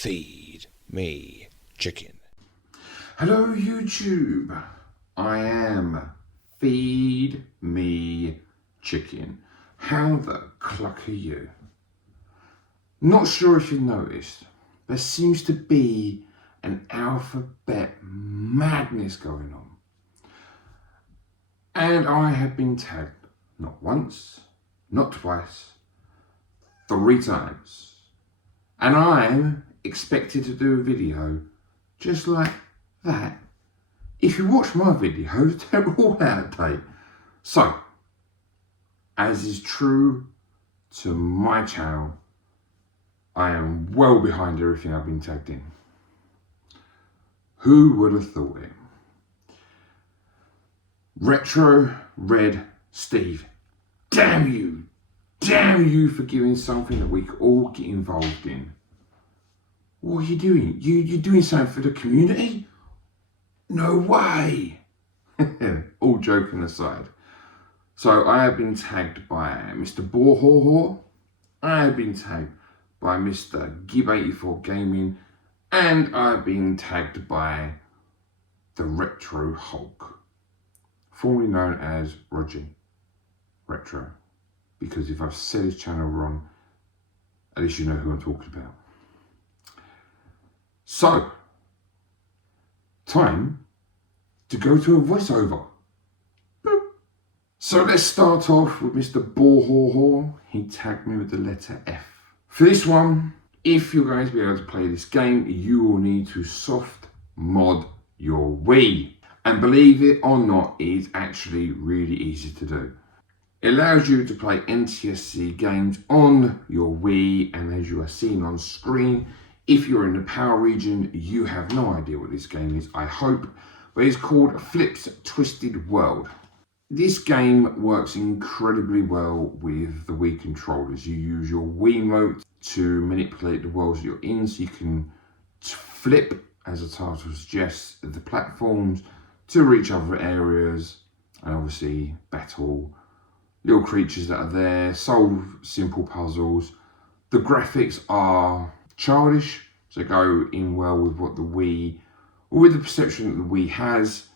Feed me chicken. Hello YouTube, I am Feed Me Chicken. How the cluck are you? Not sure if you've noticed, there seems to be an alphabet madness going on. And I have been tagged not once, not twice, 3 times. And I'm expected to do a video just like that. If you watch my videos, they're all out of date. So, as is true to my channel, I am well behind everything I've been tagged in. Who would have thought it? Retro Red Steve, damn you for giving something that we could all get involved in. What are you doing? You're doing something for the community? No way. All joking aside. So I have been tagged by Mr. Borhorhor. I have been tagged by Mr. Gib84 Gaming. And I've been tagged by the Retro Hulk, formerly known as Roger Retro. Because if I've said his channel wrong, at least you know who I'm talking about. So, time to go to a voiceover. Boop. So let's start off with Mr. Borhorhor. He tagged me with the letter F. For this one, if you're going to be able to play this game, you will need to soft mod your Wii. And believe it or not, it is actually really easy to do. It allows you to play NTSC games on your Wii, and as you are seeing on screen, if you're in the PAL region, you have no idea what this game is, I hope, but it's called Flip's Twisted World. This game works incredibly well with the Wii controllers. You use your Wiimote to manipulate the worlds that you're in, so you can flip, as the title suggests, the platforms to reach other areas, and obviously battle little creatures that are there, solve simple puzzles. The graphics are childish, so go in well with what the Wii, or with the perception that the Wii has.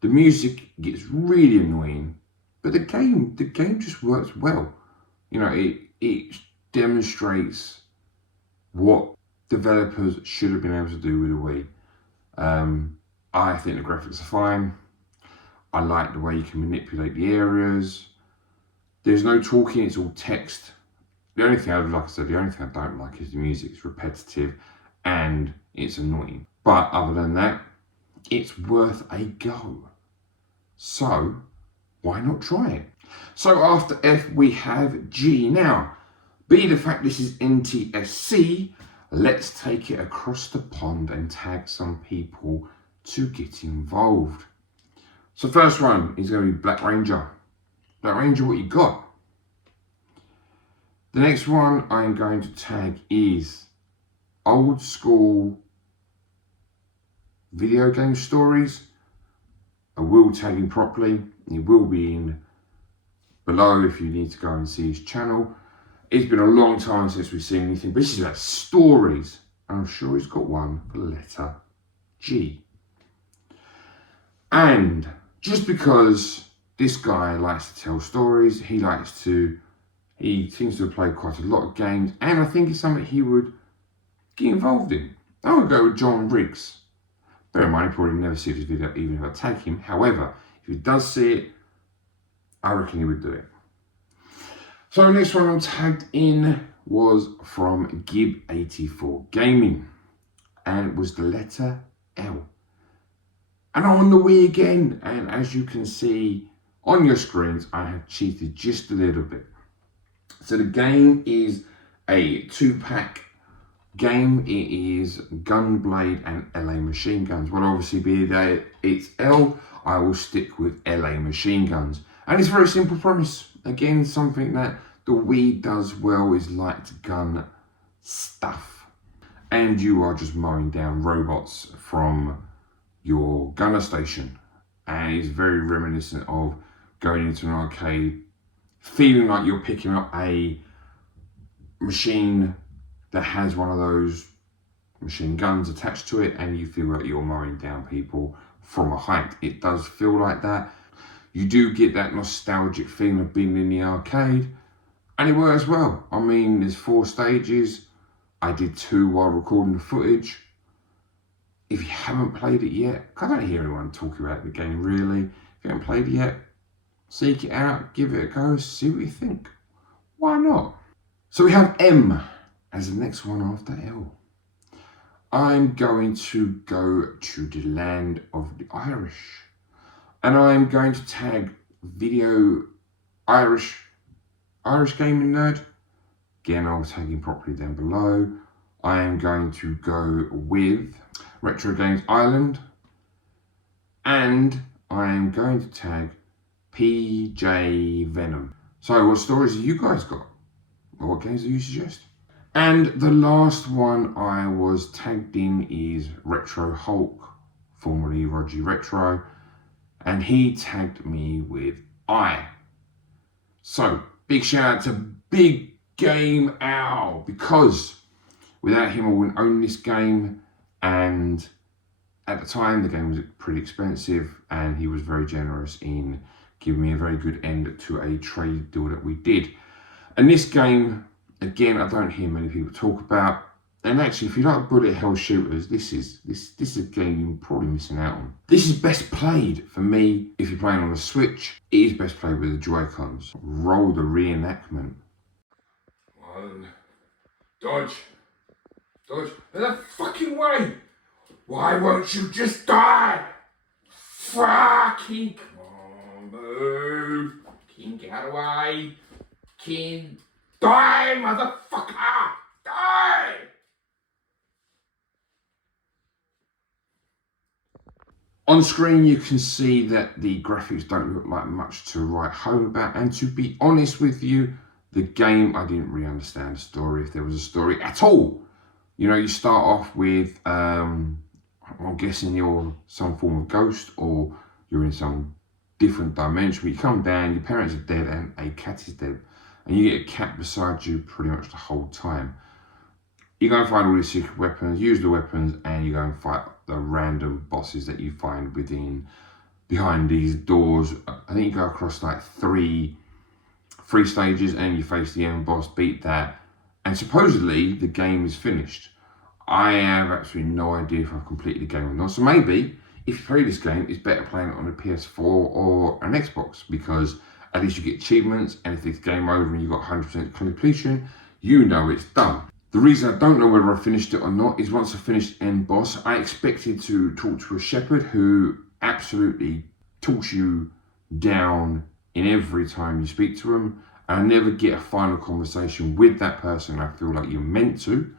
The music gets really annoying, but the game just works well. You know, it demonstrates what developers should have been able to do with the Wii. I think the graphics are fine. I like the way you can manipulate the areas. There's no talking, it's all text. The only thing I don't like is the music. It's repetitive and it's annoying. But other than that, it's worth a go. So, why not try it? So after F, we have G. Now, be the fact this is NTSC, let's take it across the pond and tag some people to get involved. So first one is going to be Black Ranger. Black Ranger, what you got? The next one I'm going to tag is Old School Video Game Stories. I will tag him properly. He will be in below if you need to go and see his channel. It's been a long time since we've seen anything, but this is about stories. And I'm sure he's got one for the letter G. And just because this guy likes to tell stories, he seems to have played quite a lot of games, and I think it's something he would get involved in. I would go with John Riggs. Bear in mind, he probably never see this video even if I tag him. However, if he does see it, I reckon he would do it. So the next one I'm tagged in was from Gib84 Gaming, and it was the letter L. And I'm on the Wii again, and as you can see on your screens, I have cheated just a little bit. So the game is a 2-pack game. It is Gunblade and LA Machine Guns. Well, obviously, be that it's L, I will stick with LA Machine Guns. And it's a very simple premise. Again, something that the Wii does well is light gun stuff. And you are just mowing down robots from your gunner station. And it's very reminiscent of going into an arcade, feeling like you're picking up a machine that has one of those machine guns attached to it, and you feel like you're mowing down people from a height. It does feel like that. You do get that nostalgic feeling of being in the arcade, and it works well. I mean, there's 4 stages. I did 2 while recording the footage. If you haven't played it yet, I don't hear anyone talking about the game really. If you haven't played it yet, seek it out, give it a go, see what you think. Why not? So we have M as the next one after L. I'm going to go to the land of the Irish. And I'm going to tag Video Irish Gaming Nerd. Again, I'll tag him properly down below. I am going to go with Retro Games Ireland. And I am going to tag PJ Venom. So what stories have you guys got? Or what games do you suggest? And the last one I was tagged in is Retro Hulk, formerly Roger Retro. And he tagged me with I. So, big shout out to Big Game Owl, because without him I wouldn't own this game, and at the time the game was pretty expensive, and he was very generous in giving me a very good end to a trade deal that we did. And this game, again, I don't hear many people talk about. And actually, if you like bullet hell shooters, this is a game you're probably missing out on. This is best played, for me, if you're playing on a Switch. It is best played with the Joy-Cons. Roll the reenactment. 1. Dodge. Dodge. In the fucking way! Why won't you just die? Fucking come on, move. King, get out of the way. King, die, motherfucker! Die! On screen you can see that the graphics don't look like much to write home about, and to be honest with you, the game, I didn't really understand the story, if there was a story at all. You know, you start off with, I'm guessing you're some form of ghost, or you're in some different dimension, but you come down, your parents are dead and a cat is dead, and you get a cat beside you pretty much the whole time. You go and find all these secret weapons, use the weapons, and you go and fight the random bosses that you find behind these doors. I think you go across like three stages, and you face the end boss, beat that, and supposedly the game is finished. I have absolutely no idea if I've completed the game or not. So maybe if you play this game, it's better playing it on a PS4 or an Xbox, because at least you get achievements, and if it's game over and you've got 100% completion, you know it's done. The reason I don't know whether I finished it or not is once I finished end boss, I expected to talk to a shepherd who absolutely talks you down in every time you speak to him. And I never get a final conversation with that person I feel like you're meant to.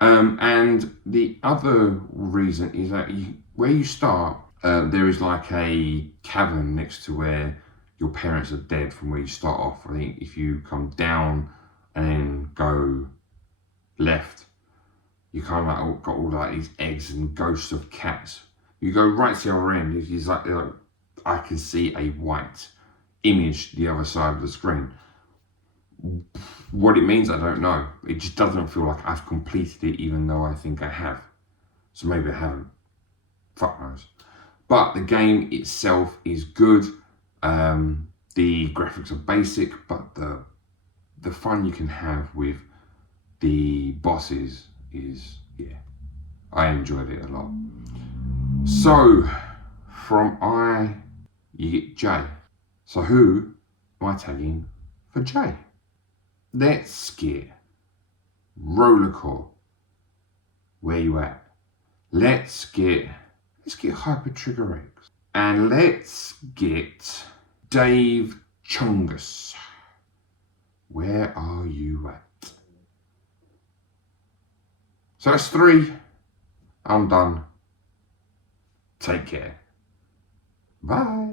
And the other reason is that where you start, there is like a cavern next to where your parents are dead from where you start off. I think if you come down and then go left, you kind of like got all like these eggs and ghosts of cats. You go right to the other end, it's like I can see a white image the other side of the screen. What it means, I don't know. It just doesn't feel like I've completed it, even though I think I have. So maybe I haven't. Fuck knows. But the game itself is good. The graphics are basic, but the fun you can have with the bosses is, yeah, I enjoyed it a lot. So from I, you get J. So who am I tagging for J? Let's get Rollercore. Where you at? Let's get Hyper Trigger X. And let's get Dave Chungus. Where are you at? So that's 3. I'm done. Take care. Bye.